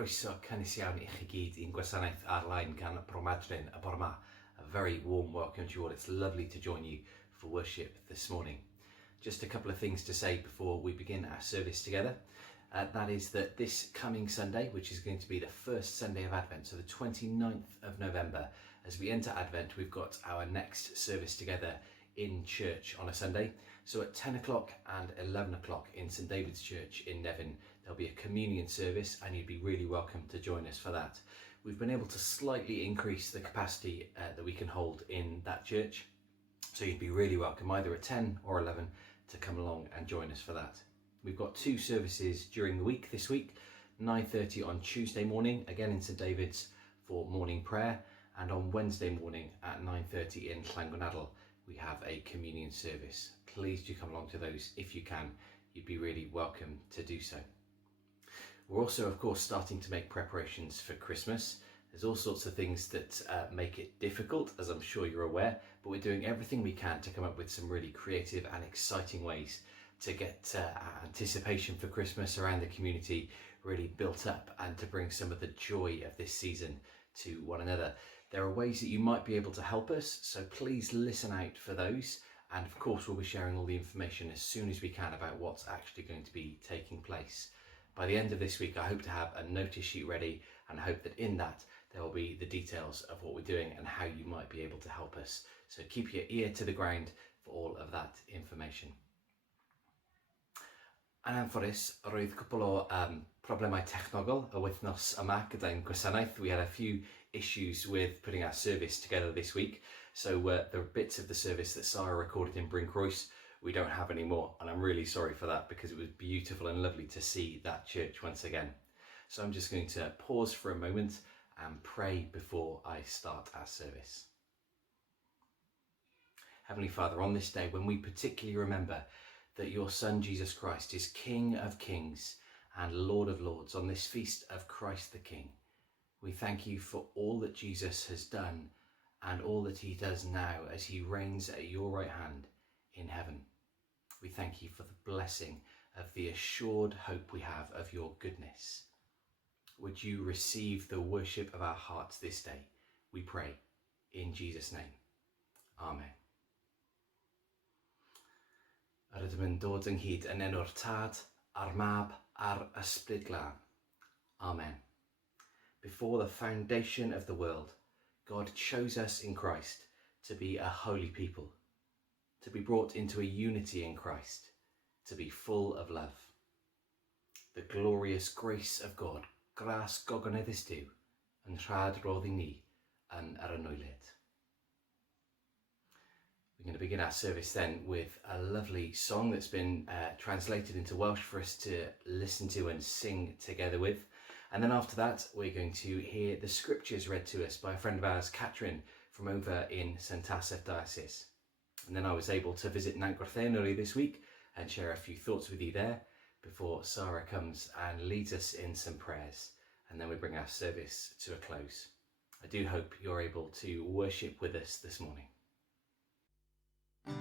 croeso cynnes iawn i chi gyd i'n gwasanaeth ar-lein gan Bromadrin y bore 'ma. A very warm welcome to you all. It's lovely to join you for worship this morning. Just a couple of things to say before we begin our service together. That is that this coming Sunday, which is going to be the first Sunday of Advent, so the 29th of November, as we enter Advent, we've got our next service together in church on a Sunday. So at 10 o'clock and 11 o'clock in St David's Church in Nevin, there'll be a communion service and you'd be really welcome to join us for that. We've been able to slightly increase the capacity that we can hold in that church. So you'd be really welcome either at 10 or 11 to come along and join us for that. We've got two services during the week this week, 9:30 on Tuesday morning, again in St David's for morning prayer, and on Wednesday morning at 9:30 in Llangonadal we have a communion service. Please do come along to those if you can. You'd be really welcome to do so. We're also, of course, starting to make preparations for Christmas. There's all sorts of things that make it difficult, as I'm sure you're aware, but we're doing everything we can to come up with some really creative and exciting ways to get anticipation for Christmas around the community really built up and to bring some of the joy of this season to one another. There are ways that you might be able to help us, so please listen out for those. And of course, we'll be sharing all the information as soon as we can about what's actually going to be taking place. By the end of this week, I hope to have a notice sheet ready, and I hope that in that there will be the details of what we're doing and how you might be able to help us. So keep your ear to the ground for all of that information. Yn anffodus, roedd cwpl o problemau technogol y wythnos yma gyda'n gwasanaeth. We had a few issues with putting our service together this week. So there are bits of the service that Sarah recorded in Bryn Croes we don't have anymore, and I'm really sorry for that because it was beautiful and lovely to see that church once again. So I'm just going to pause for a moment and pray before I start our service. Heavenly Father, on this day when we particularly remember that your Son Jesus Christ is King of Kings and Lord of Lords, on this feast of Christ the King, we thank you for all that Jesus has done and all that he does now as he reigns at your right hand in heaven. We thank you for the blessing of the assured hope we have of your goodness. Would you receive the worship of our hearts this day, we pray, in Jesus' name. Amen. Yr ydym yn dod ynghyd yn enw'r Tad, a'r Mab, a'r Ysbryd Glân. Amen. Before the foundation of the world, God chose us in Christ to be a holy people, to be brought into a unity in Christ, to be full of love. The glorious grace of God, gras gogoneddus Duw, yn rhad rodd i ni yn yr Addoliad. We're going to begin our service then with a lovely song that's been translated into Welsh for us to listen to and sing together with. And then after that, we're going to hear the scriptures read to us by a friend of ours, Catherine, from over in St Asaph Diocese. And then I was able to visit Nant Gwerthen earlier this week and share a few thoughts with you there before Sarah comes and leads us in some prayers. And then we bring our service to a close. I do hope you're able to worship with us this morning. In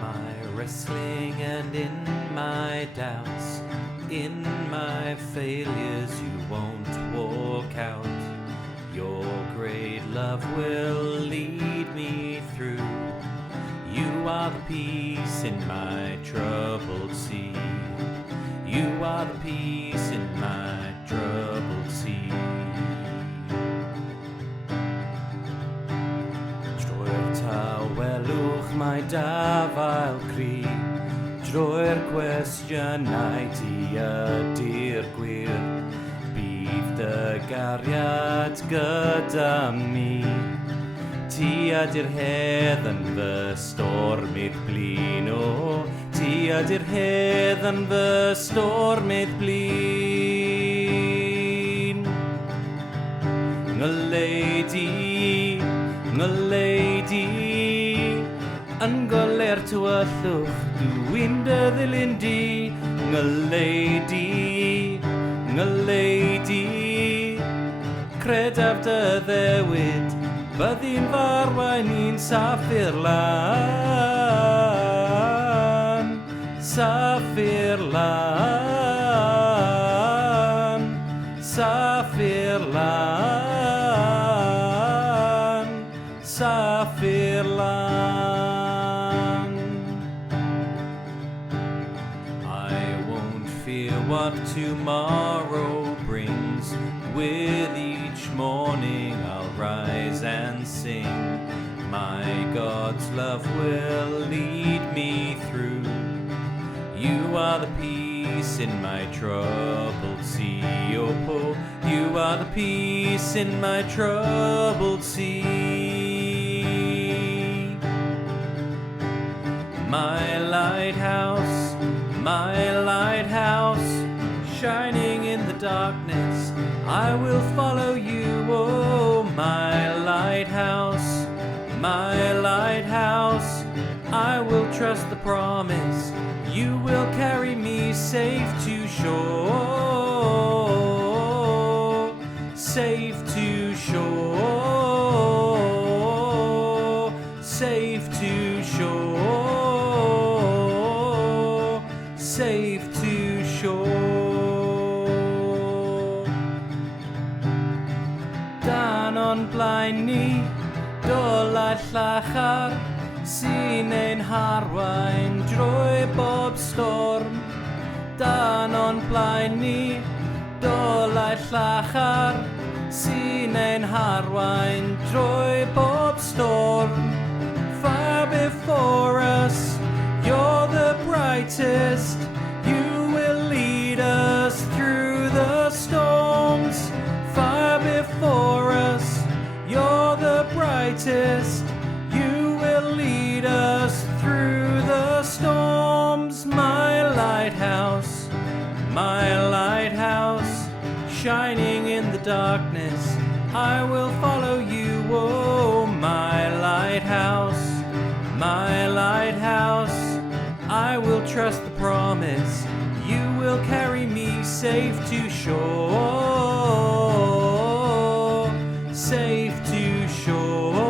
my wrestling and in my doubts, in my failures you won't walk out. Your great love will lead me through. You are the peace in my troubled sea. You are the peace in my troubled sea. Drwy'r tawelwch mae dafael cri, drwy'r cwestiynau ti ydy'r gwir. Bydd dy gariad gyda mi. Ti ydy'r hedd yn fy stormydd blin, o, ti ydy'r hedd yn fy stormydd blin. Ngyledi, ngyledi, yn goler tywyllwch, dwi'n dy ddilyn di. Ngyledi, ngyledi, credaf dy ddewyd, byddi'n farwain i'n saffir lan. Safirlan, Safirlan, Safirlan. I won't fear what tomorrow brings. With each morning I'll rise and sing. My God's love will lead me through. You are the peace in my troubled sea, oh Paul. You are the peace in my troubled sea. My lighthouse, shining in the darkness, I will follow you, oh my lighthouse, I will trust the promise. You will carry me safe to shore, safe to shore, safe to shore, safe to shore. Dan on blaen ni, dolau llachar, sy'n ein harwain drwy bob storm. Dan on blaen ni, dolau llachar, sy'n ein harwain drwy bob storm. Far before us, you're the brightest. You will lead us through the storms. Far before us, you're the brightest. You will lead us through the storms. My lighthouse, shining in the darkness, I will follow you, oh my lighthouse, I will trust the promise. You will carry me safe to shore, safe to shore,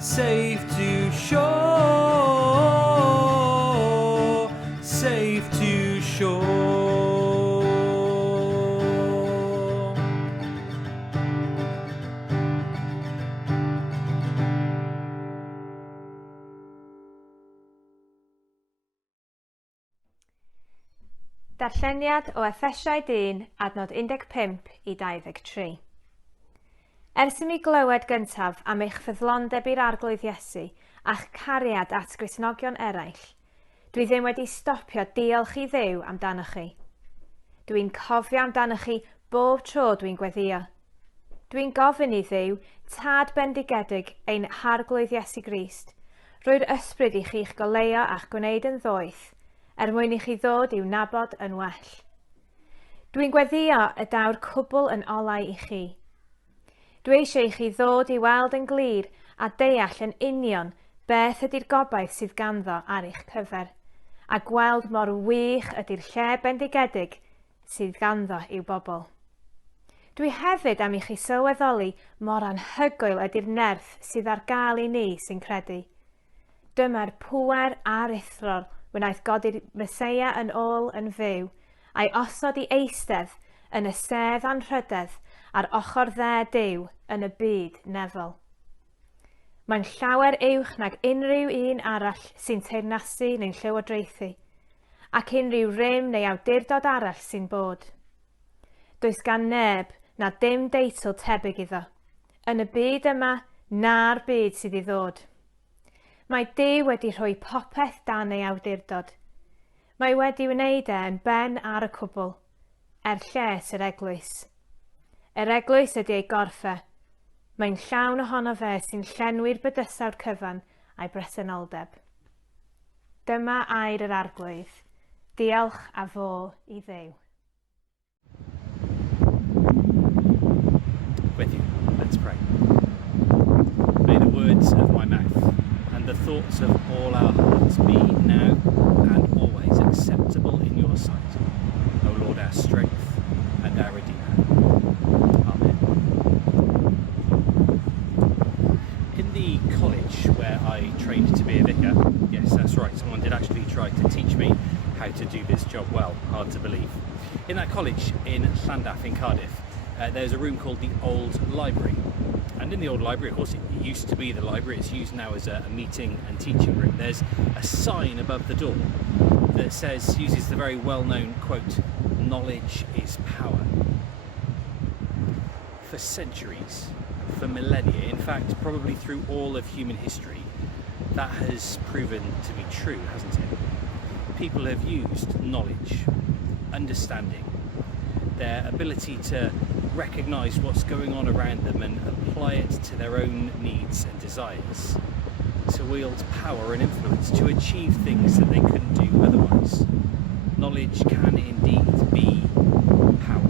safe to shore, safe to shore. Darlleniad o Effesiaid 1, adnod 15 i 23. Ers i mi glywed gyntaf am eich ffyddlondeb i'r arglwydd Iesu a'ch cariad at Gristnogion eraill, dwi ddim wedi stopio diolch i Dduw amdanoch chi. Dwi'n cofio amdanoch chi bob tro dwi'n gweddio. Dwi'n gofyn i Dduw, tad bendigedig ein harglwydd Iesu Grist, rwy'r ysbryd i chi'ch goleuo a'ch gwneud yn ddoeth, mwyn i chi ddod i'w nabod yn well. Dwi'n gweddio y daw'r cwbl yn olau i chi. Dwi eisiau i chi ddod i weld yn glir a deall yn union beth ydy'r gobaith sydd ganddo ar eich cyfer, a gweld mor wych ydy'r lle bendigedig sydd ganddo i'w bobl. Dwi hefyd am i chi sylweddoli mor anhygoel ydy'r nerth sydd ar gael i ni sy'n credu. Dyma'r pŵer a'r ithrol wnaeth godi'r Meseia yn ôl yn fyw, a'i osod i eistedd yn y sedd anrhydedd ar ochr dde Duw yn y byd nefol. Mae'n llawer uwch nag unrhyw un arall sy'n teyrnasu neu'n llywodraethu, ac unrhyw rym neu awdurdod arall sy'n bod. Does gan neb na dim deitl tebyg iddo, yn y byd yma na'r byd sydd i ddod. Mae Duw wedi rhoi popeth dan ei awdurdod. Mae wedi wneud yn ben ar y cwbl, lles yr eglwys. Yr eglwys ydy ei gorffe. Mae'n llawn ohono fe sy'n llenwi'r bydysawd cyfan a'i bresenoldeb. Dyma air yr arglwydd. Diolch a fo i Dduw. With you, let's pray. May the words of my mouth and the thoughts of all our hearts be now and always acceptable in your sight, O Lord, our strength and our Redeemer. Amen. In the college where I trained to be a vicar, yes, that's right, to do this job well. Hard to believe. In that college in Llandaff in Cardiff, there's a room called the Old Library. And in the Old Library, of course, it used to be the library. It's used now as a meeting and teaching room. There's a sign above the door that uses the very well-known quote, "Knowledge is power." For centuries, for millennia, in fact, probably through all of human history, that has proven to be true, hasn't it? People have used knowledge, understanding, their ability to recognise what's going on around them and apply it to their own needs and desires, to wield power and influence, to achieve things that they couldn't do otherwise. Knowledge can indeed be power.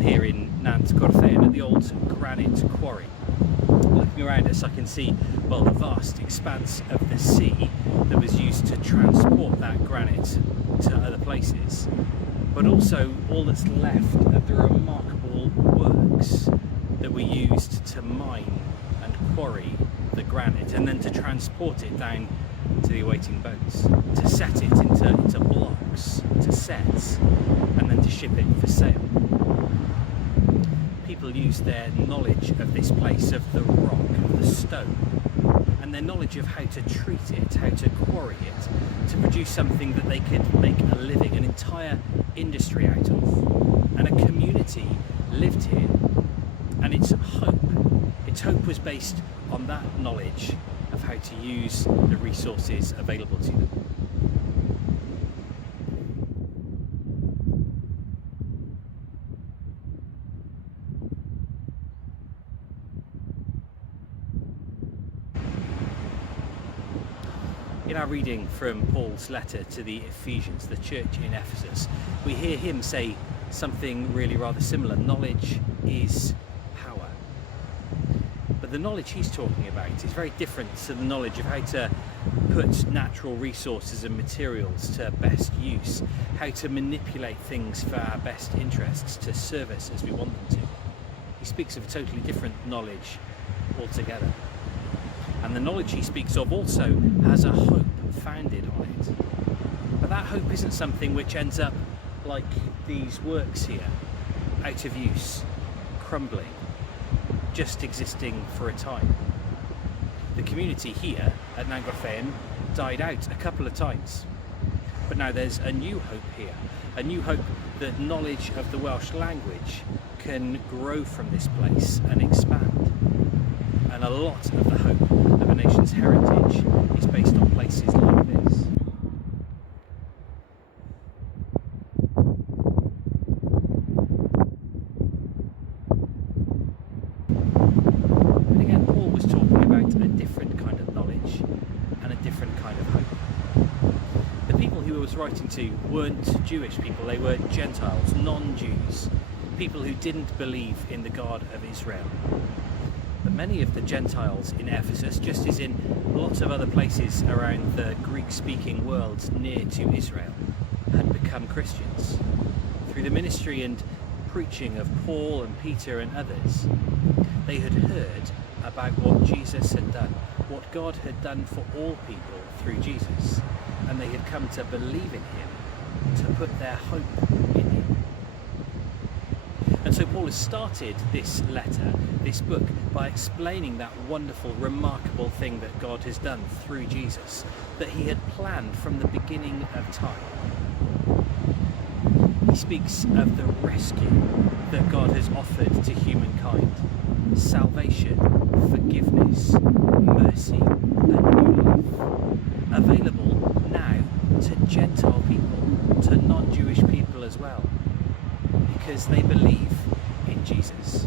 Here in Nant Gorfaen at the old granite quarry. Looking around us, I can see, well, the vast expanse of the sea that was used to transport that granite to other places, but also all that's left of the remarkable works that were used to mine and quarry the granite and then to transport it down to the awaiting boats, to set it into blocks, to sets, and then to ship it for sale. People use their knowledge of this place, of the rock, of the stone, and their knowledge of how to treat it, how to quarry it, to produce something that they could make a living, an entire industry out of. And a community lived here, and its hope was based on that knowledge of how to use the resources available to them. In our reading from Paul's letter to the Ephesians, the church in Ephesus, we hear him say something really rather similar. Knowledge is power. But the knowledge he's talking about is very different to the knowledge of how to put natural resources and materials to best use, how to manipulate things for our best interests, to serve us as we want them to. He speaks of a totally different knowledge altogether. And the knowledge he speaks of also has a hope founded on it. But that hope isn't something which ends up like these works here, out of use, crumbling, just existing for a time. The community here at Nant Gorfaen died out a couple of times. But now there's a new hope here, a new hope that knowledge of the Welsh language can grow from this place and expand. And a lot of the hope of a nation's heritage is based on places like this. And again, Paul was talking about a different kind of knowledge and a different kind of hope. The people he was writing to weren't Jewish people, they were Gentiles, non-Jews, people who didn't believe in the God of Israel. But many of the Gentiles in Ephesus, just as in lots of other places around the Greek-speaking world near to Israel, had become Christians. Through the ministry and preaching of Paul and Peter and others, they had heard about what Jesus had done, what God had done for all people through Jesus, and they had come to believe in him, to put their hope in him. And so Paul has started this letter, this book, by explaining that wonderful, remarkable thing that God has done through Jesus, that he had planned from the beginning of time. He speaks of the rescue that God has offered to humankind, salvation, forgiveness, mercy, and new life, available now to Gentile people, to non-Jewish people as well, because they believe in Jesus.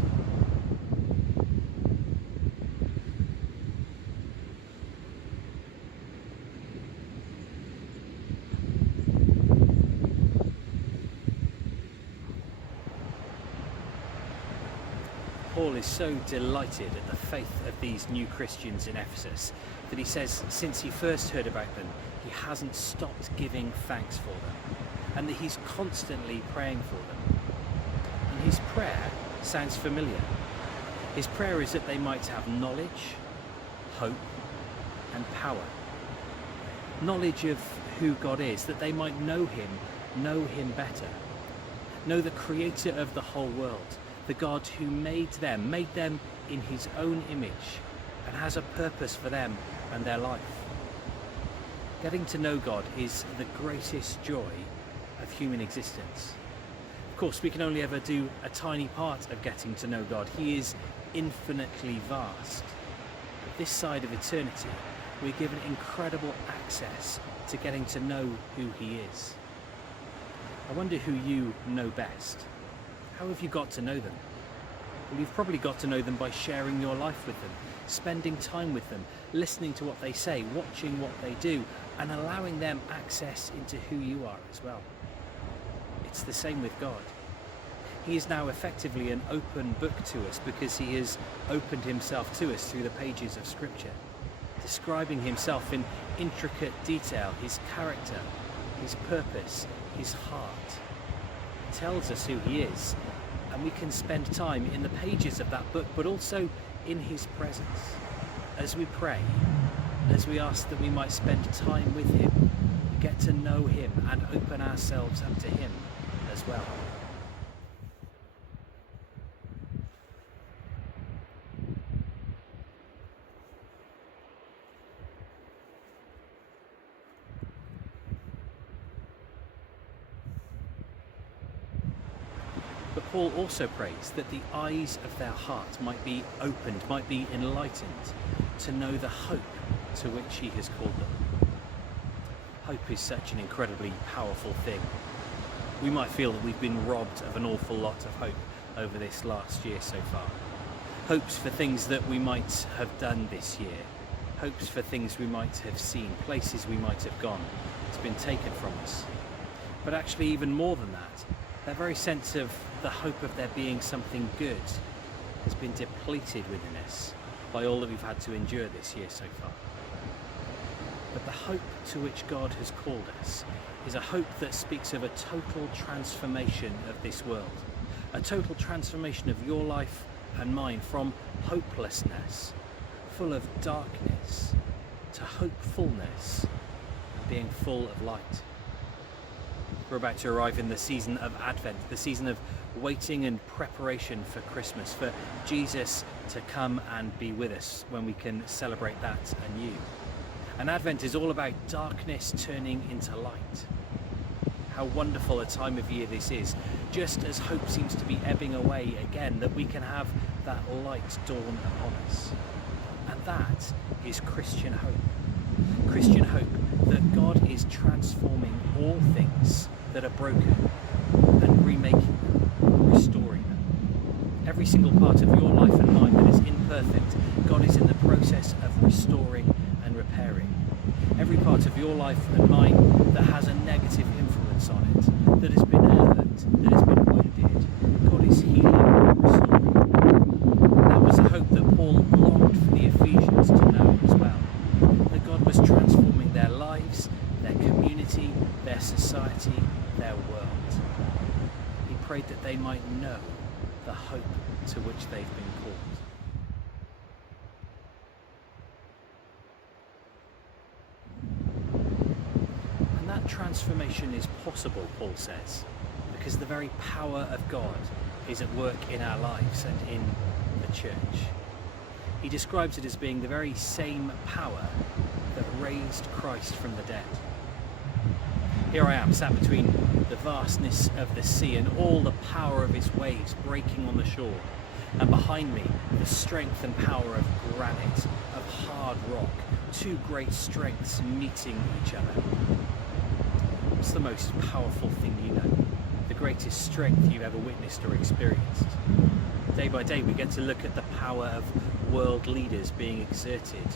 Paul Paul is so delighted at the faith of these new Christians in Ephesus that he says since he first heard about them, he hasn't stopped giving thanks for them, and that he's constantly praying for them. And his prayer sounds familiar. His prayer is that they might have knowledge, hope, and power. Knowledge of who God is, that they might know him better. Know the creator of the whole world, the God who made them in his own image and has a purpose for them and their life. Getting to know God is the greatest joy of human existence. Of course, we can only ever do a tiny part of getting to know God. He is infinitely vast. But this side of eternity, we're given incredible access to getting to know who he is. I wonder who you know best. How have you got to know them? Well, you've probably got to know them by sharing your life with them, spending time with them, listening to what they say, watching what they do, and allowing them access into who you are as well. It's the same with God. He is now effectively an open book to us because he has opened himself to us through the pages of Scripture, describing himself in intricate detail, his character, his purpose, his heart. He tells us who he is, and we can spend time in the pages of that book, but also in his presence. As we pray, as we ask that we might spend time with him, we get to know him and open ourselves up to him as well. But Paul also prays that the eyes of their heart might be opened, might be enlightened to know the hope to which he has called them. Hope is such an incredibly powerful thing. We might feel that we've been robbed of an awful lot of hope over this last year so far. Hopes for things that we might have done this year. Hopes for things we might have seen, places we might have gone. It's been taken from us. But actually even more than that very sense of the hope of there being something good has been depleted within us by all that we've had to endure this year so far. But the hope to which God has called us is a hope that speaks of a total transformation of this world, a total transformation of your life and mine from hopelessness, full of darkness, to hopefulness, being full of light. We're about to arrive in the season of Advent, the season of waiting and preparation for Christmas, for Jesus to come and be with us when we can celebrate that anew. And Advent is all about darkness turning into light. How wonderful a time of year this is, just as hope seems to be ebbing away again, that we can have that light dawn upon us. And that is Christian hope. Christian hope that God is transforming all things that are broken and remaking them, restoring them. Every single part of your life and mine that is imperfect, God is in the process of restoring and repairing. Every part of your life and mine that has a negative influence on it, that has been hurt, that has been wounded, God is healing and restoring. And that was a hope that Paul longed for the Ephesians to know as well. That God was transforming their lives, their community, their society, their world. He prayed that they might know the hope to which they've been called. And that transformation is possible, Paul says, because the very power of God is at work in our lives and in the church. He describes it as being the very same power that raised Christ from the dead. Here I am, sat between the vastness of the sea and all the power of its waves breaking on the shore, and behind me the strength and power of granite, of hard rock, two great strengths meeting each other. What's the most powerful thing you know? The greatest strength you've ever witnessed or experienced? Day by day we get to look at the power of world leaders being exerted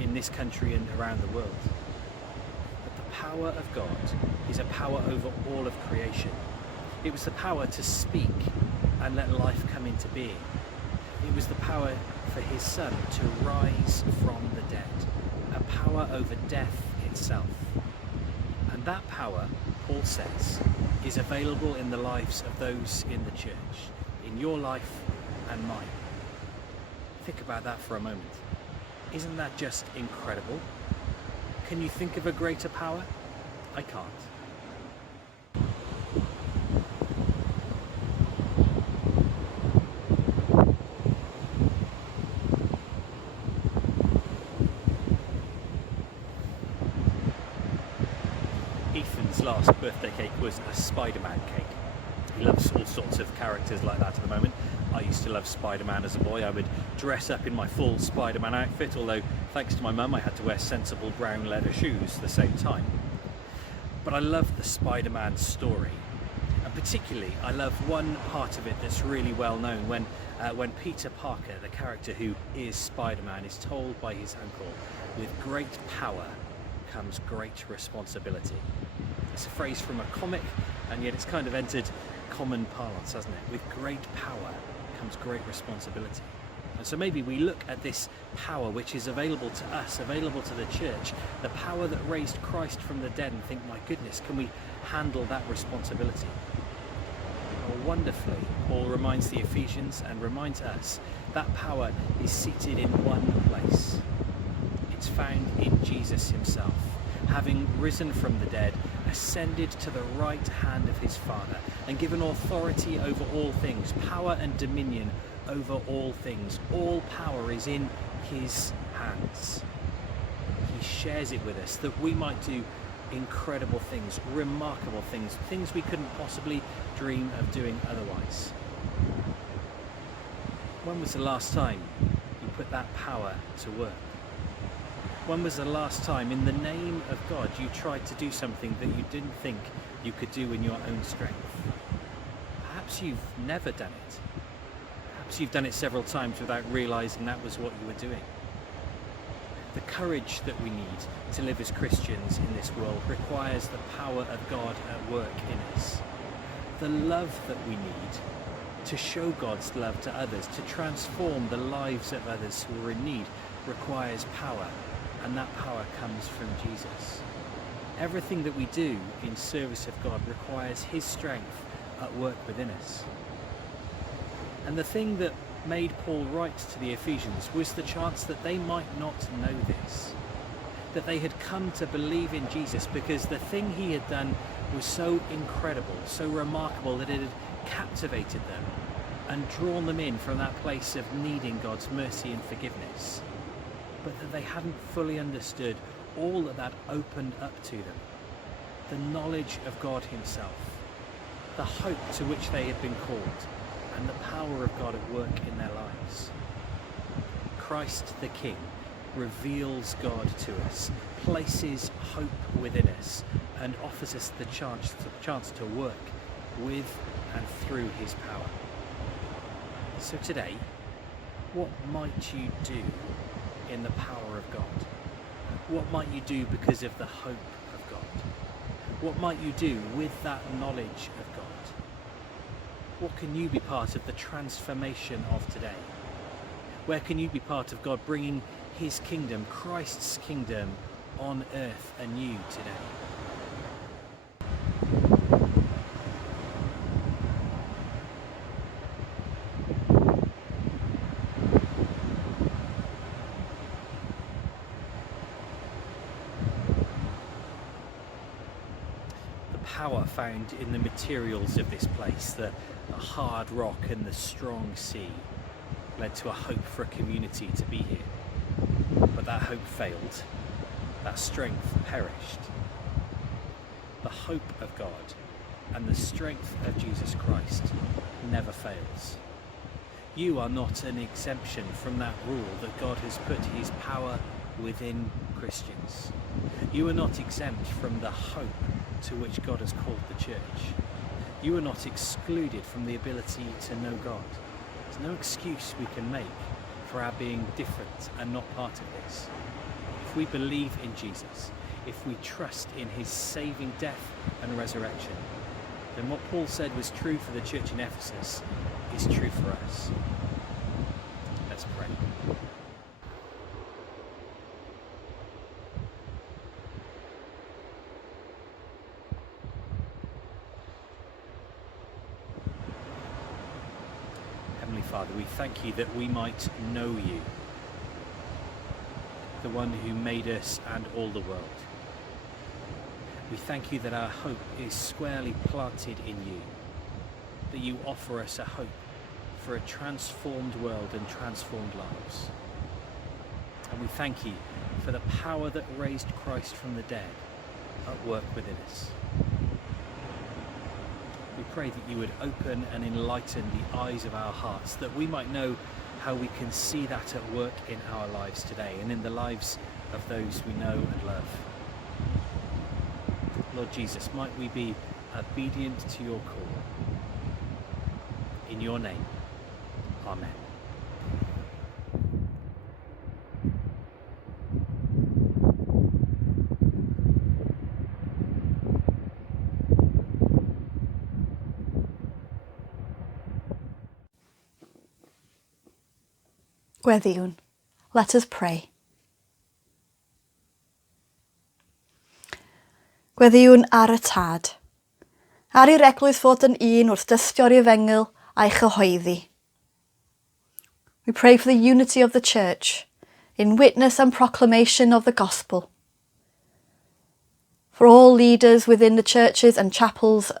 in this country and around the world. But the power of God is a power over all of creation. It was the power to speak and let life come into being. It was the power for his Son to rise from the dead, a power over death itself. And that power, Paul says, is available in the lives of those in the church, in your life and mine. Think about that for a moment. Isn't that just incredible? Can you think of a greater power? I can't. Ethan's last birthday cake was a Spider-Man cake. He loves all sorts of characters like that at the moment. I used to love Spider-Man as a boy. I would dress up in my full Spider-Man outfit, although thanks to my mum I had to wear sensible brown leather shoes at the same time. But I love the Spider-Man story, and particularly I love one part of it that's really well known when Peter Parker, the character who is Spider-Man, is told by his uncle, with great power comes great responsibility. It's a phrase from a comic, and yet it's kind of entered common parlance, hasn't it? With great power comes great responsibility. And so maybe we look at this power which is available to us, available to the church, the power that raised Christ from the dead, and think, my goodness, can we handle that responsibility? Well, wonderfully, Paul reminds the Ephesians and reminds us that power is seated in one place. It's found in Jesus himself, having risen from the dead, ascended to the right hand of his Father, and given authority over all things, power and dominion over all things. All power is in his hands. He shares it with us that we might do incredible things, remarkable things, things we couldn't possibly dream of doing otherwise. When was the last time you put that power to work? When was the last time, in the name of God, you tried to do something that you didn't think you could do in your own strength? Perhaps you've never done it. Perhaps you've done it several times without realizing that was what you were doing. The courage that we need to live as Christians in this world requires the power of God at work in us. The love that we need to show God's love to others, to transform the lives of others who are in need, requires power. And that power comes from Jesus. Everything that we do in service of God requires his strength at work within us. And the thing that made Paul write to the Ephesians was the chance that they might not know this, that they had come to believe in Jesus because the thing he had done was so incredible, so remarkable, that it had captivated them and drawn them in from that place of needing God's mercy and forgiveness, but that they hadn't fully understood all that opened up to them. The knowledge of God himself, the hope to which they had been called, and the power of God at work in their lives. Christ the King reveals God to us, places hope within us, and offers us the chance to work with and through his power. So today, what might you do in the power of God? What might you do because of the hope of God? What might you do with that knowledge of God? What can you be part of the transformation of today? Where can you be part of God bringing his kingdom, Christ's kingdom, on earth anew today? Power found in the materials of this place, the hard rock and the strong sea, led to a hope for a community to be here. But that hope failed, that strength perished. The hope of God and the strength of Jesus Christ never fails. You are not an exemption from that rule that God has put his power within Christians. You are not exempt from the hope to which God has called the church. You are not excluded from the ability to know God. There's no excuse we can make for our being different and not part of this. If we believe in Jesus, if we trust in his saving death and resurrection, then what Paul said was true for the church in Ephesus is true for us. Let's pray. Heavenly Father, we thank you that we might know you, the one who made us and all the world. We thank you that our hope is squarely planted in you, that you offer us a hope for a transformed world and transformed lives. And we thank you for the power that raised Christ from the dead at work within us. We pray that you would open and enlighten the eyes of our hearts, that we might know how we can see that at work in our lives today and in the lives of those we know and love. Lord Jesus, might we be obedient to your call. In your name, amen. Gweddiwn, let us pray. Gweddiwn ar y tad. Ar i'r eglwys fod yn un wrth dystio'r efengyl a'i chyhoeddi. We pray for the unity of the Church in witness and proclamation of the gospel. For all leaders within the churches and chapels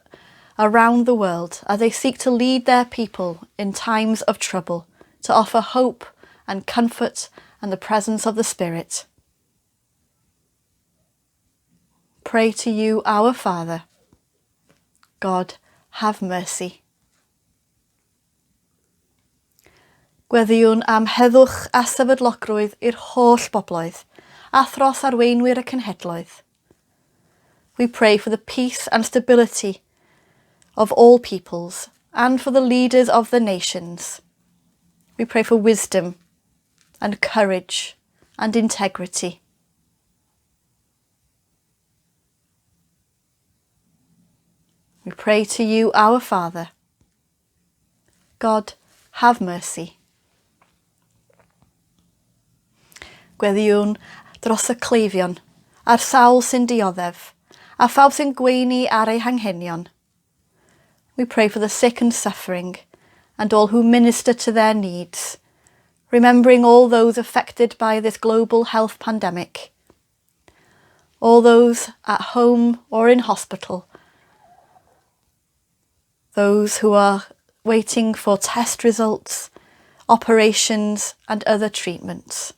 around the world as they seek to lead their people in times of trouble, to offer hope and comfort and the presence of the Spirit. Pray to you, our Father. God, have mercy. Gweddiwn am heddwch a sefydlogrwydd i'r holl bobloedd, a thros arweinwyr y cenhedloedd. We pray for the peace and stability of all peoples and for the leaders of the nations. We pray for wisdom and courage and integrity. We pray to you, our Father. God, have mercy. Gweddiwn dros y cleifion, a'r sawl sy'n dioddef, a phawb sy'n gweini ar ei hanghenion. We pray for the sick and suffering, and all who minister to their needs, remembering all those affected by this global health pandemic, all those at home or in hospital, those who are waiting for test results, operations and other treatments.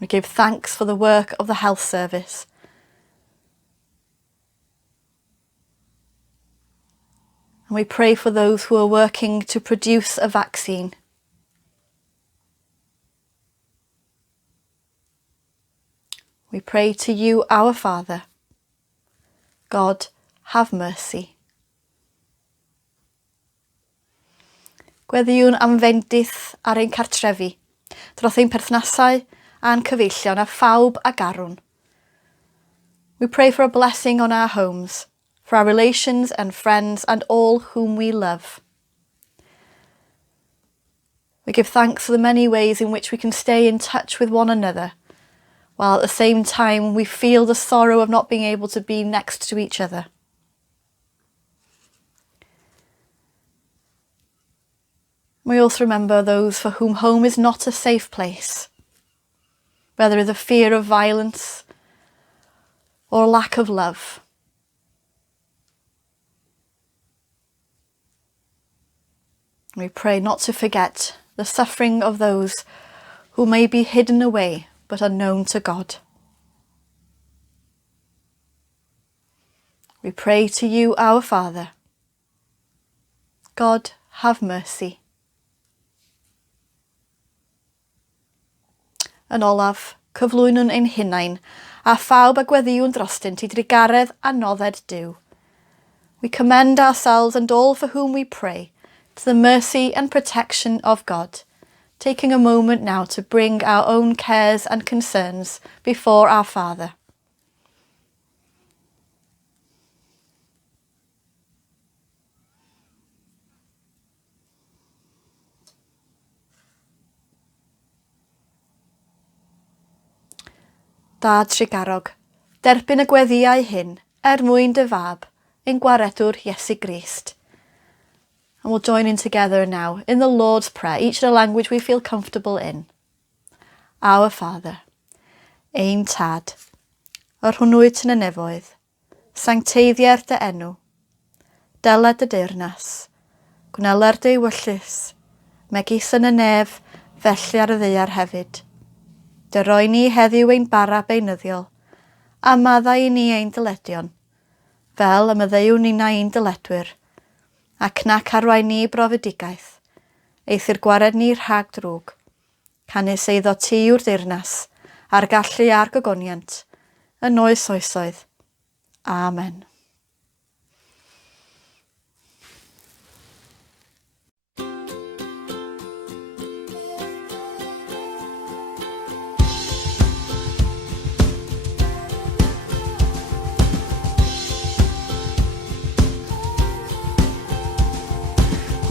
We give thanks for the work of the health service. And we pray for those who are working to produce a vaccine. We pray to you, our Father. God, have mercy. Gweddiwn am fendith ar ein cartrefi, dros ein perthnasau a'n cyfeillion a phawb a garwn. We pray for a blessing on our homes, for our relations and friends and all whom we love. We give thanks for the many ways in which we can stay in touch with one another, while at the same time we feel the sorrow of not being able to be next to each other. We also remember those for whom home is not a safe place, where there is a fear of violence or lack of love. We pray not to forget the suffering of those who may be hidden away but are known to God. We pray to you, our Father. God, have mercy. Yn olaf, cyflwynwn ein hunain, a phawb a gweddiwn drostynt i drigaredd a nodded Duw. We commend ourselves and all for whom we pray to the mercy and protection of God, taking a moment now to bring our own cares and concerns before our Father. Dad Tregarog, derbyn y gweddiau hyn mwyn dy fab, ein gwaredwr Iesu Grist. And we'll join in together now in the Lord's Prayer, each in a language we feel comfortable in. Our Father, ein Tad, yr hwnnwyd yn y nefoedd, sancteiddiau'r dy enw, deled y deyrnas, gwneler dy wyllus, megis yn y nef, felly ar y ddeiar hefyd. Dy roi ni heddiw ein bara beunyddiol, a maddau i ni ein dyledion, fel y myddeiw ni na ein dyledwyr, ac nac arwai ni brofedigaeth, eithir gwared ni rhag drwg, canys eiddo ti yw'r deyrnas, a'r gallu a'r gogoniant, yn oes oesoedd. Amen.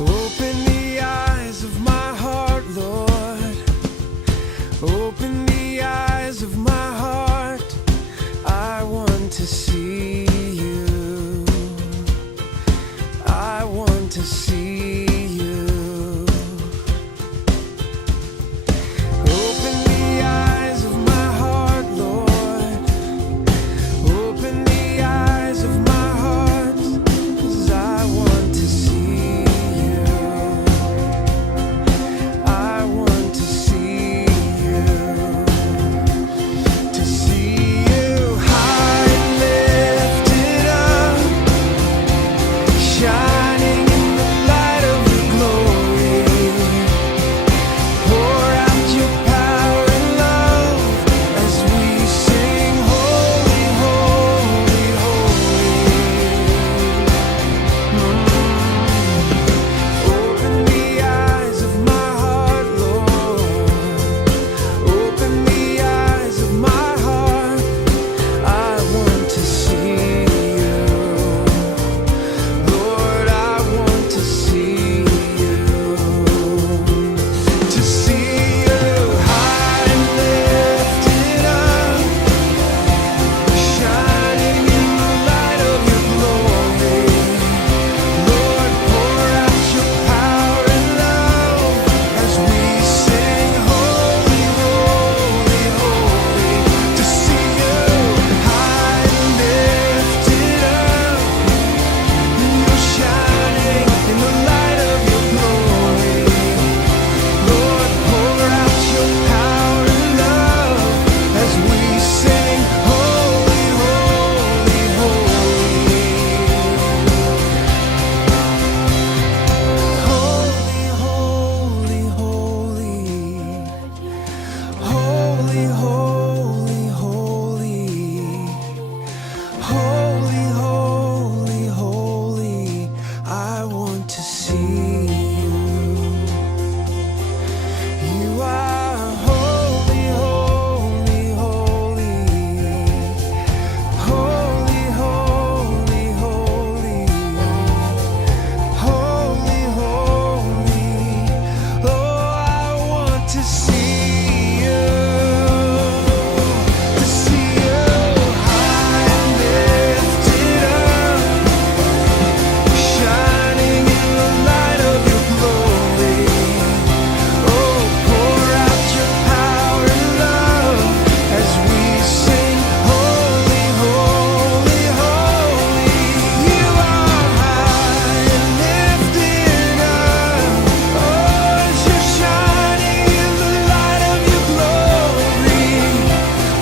Open the eyes of my heart, Lord. Open the eyes of my heart. I want to see you. I want to see you. Open the eyes of my heart, Lord. Open the eyes of my heart, 'cause I want to see you. I want to see you. To see you high and lifted up, shining in the light of your glory. Pour out your power and love as we sing, holy, holy, holy. Open the eyes of my heart, Lord. Open the eyes of my heart. I want to see you. Lord, I want to see you. To see you high and lifted up, shining in the light of your glory. Lord, pour out your power and love as we sing, holy, holy, holy. To see you high and lifted up, you're shining in the light of your glory. Lord, pour out your power and love as we sing, holy, holy, holy. Holy, holy, holy. Holy, holy, holy. Holy, holy, holy. I want to see you. You are holy, holy, holy. Holy, holy, holy. Holy, holy. Oh, I want to see you. To see you high and lifted up, shining in the light of your glory. Oh, pour out your power and love as we sing, holy, holy, holy. You are high and lifted up, oh, as you're shining in the light of your glory.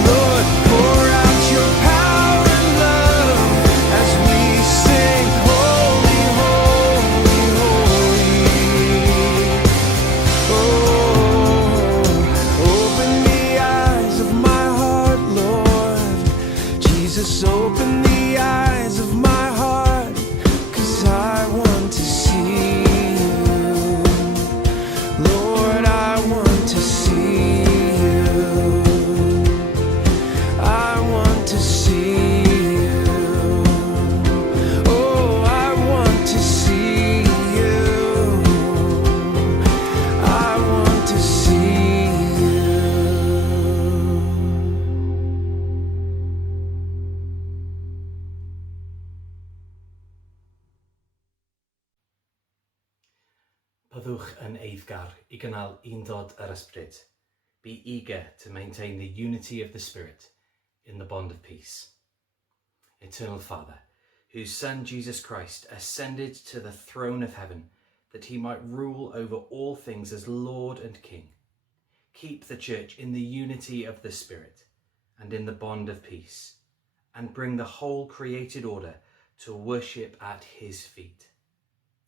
Lord, pour out your power and love as we sing, holy, holy, holy. Oh, open the eyes of my heart, Lord. Jesus, open the eyes of my heart, 'cause I want to see you. Lord, I want to see you. I want to see you. Oh, I want to see you. I want to see you. Byddwch yn eiddgar I gynnal undod yr ysbryd. Be eager to maintain the unity of the Spirit in the bond of peace. Eternal Father, whose Son Jesus Christ ascended to the throne of heaven, that he might rule over all things as Lord and King, keep the Church in the unity of the Spirit and in the bond of peace, and bring the whole created order to worship at his feet.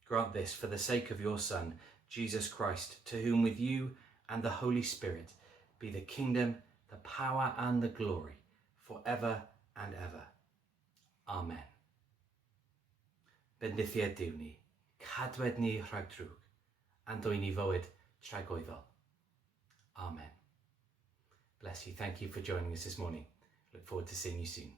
Grant this for the sake of your Son, Jesus Christ, to whom with you and the Holy Spirit be the kingdom, the power and the glory, forever and ever. Amen. Bendithiad Duw ni, cadwed ni rhag drwg, and dwy ni fywyd tragoeddol. Amen. Bless you. Thank you for joining us this morning. Look forward to seeing you soon.